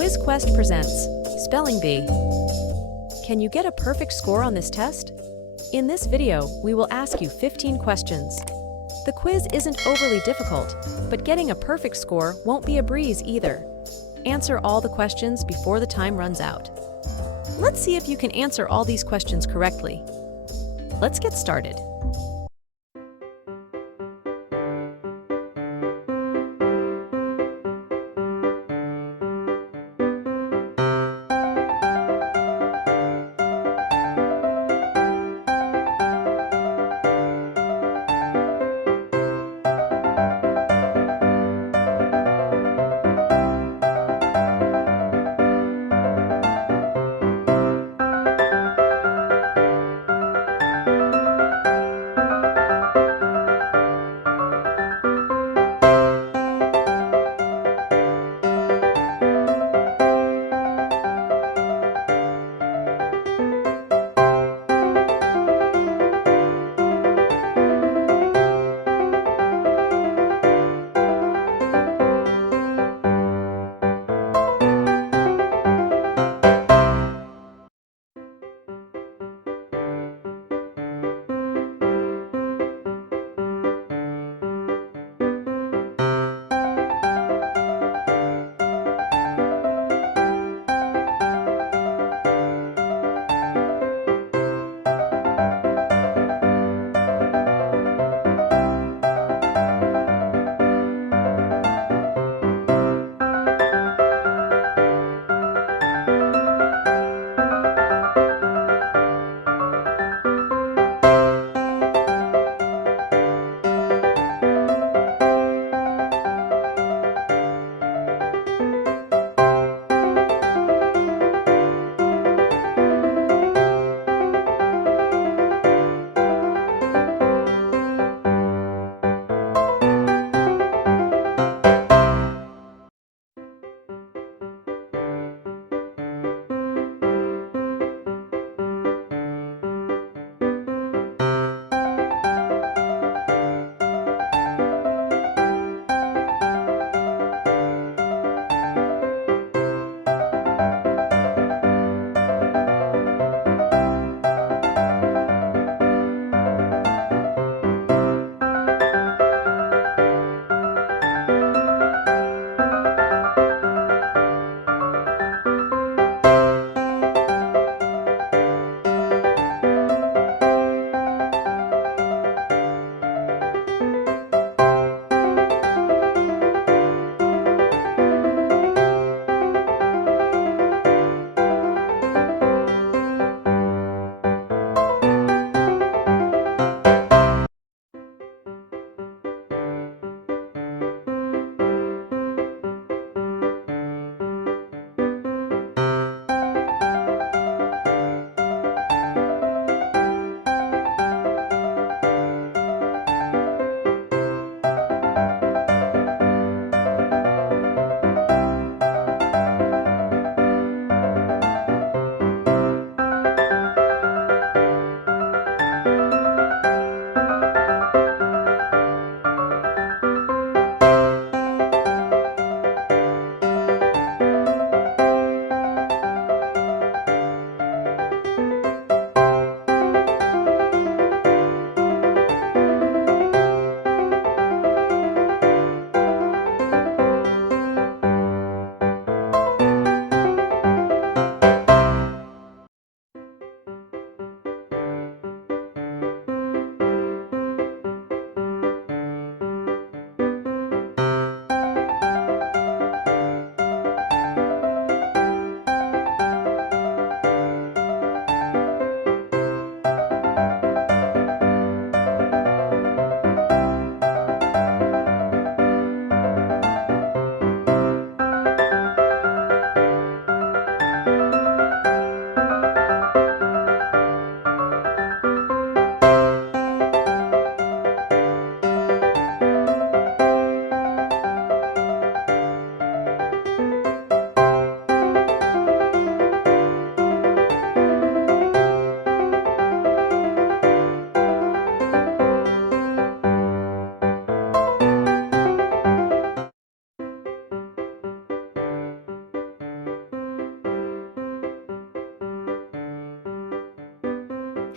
Quiz Quest presents Spelling Bee. Can you get a perfect score on this test? In this video, we will ask you 15 questions. The quiz isn't overly difficult, but getting a perfect score won't be a breeze either. Answer all the questions before the time runs out. Let's see if you can answer all these questions correctly. Let's get started.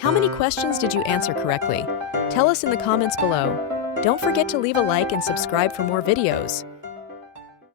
How many questions did you answer correctly? Tell us in the comments below. Don't forget to leave a like and subscribe for more videos.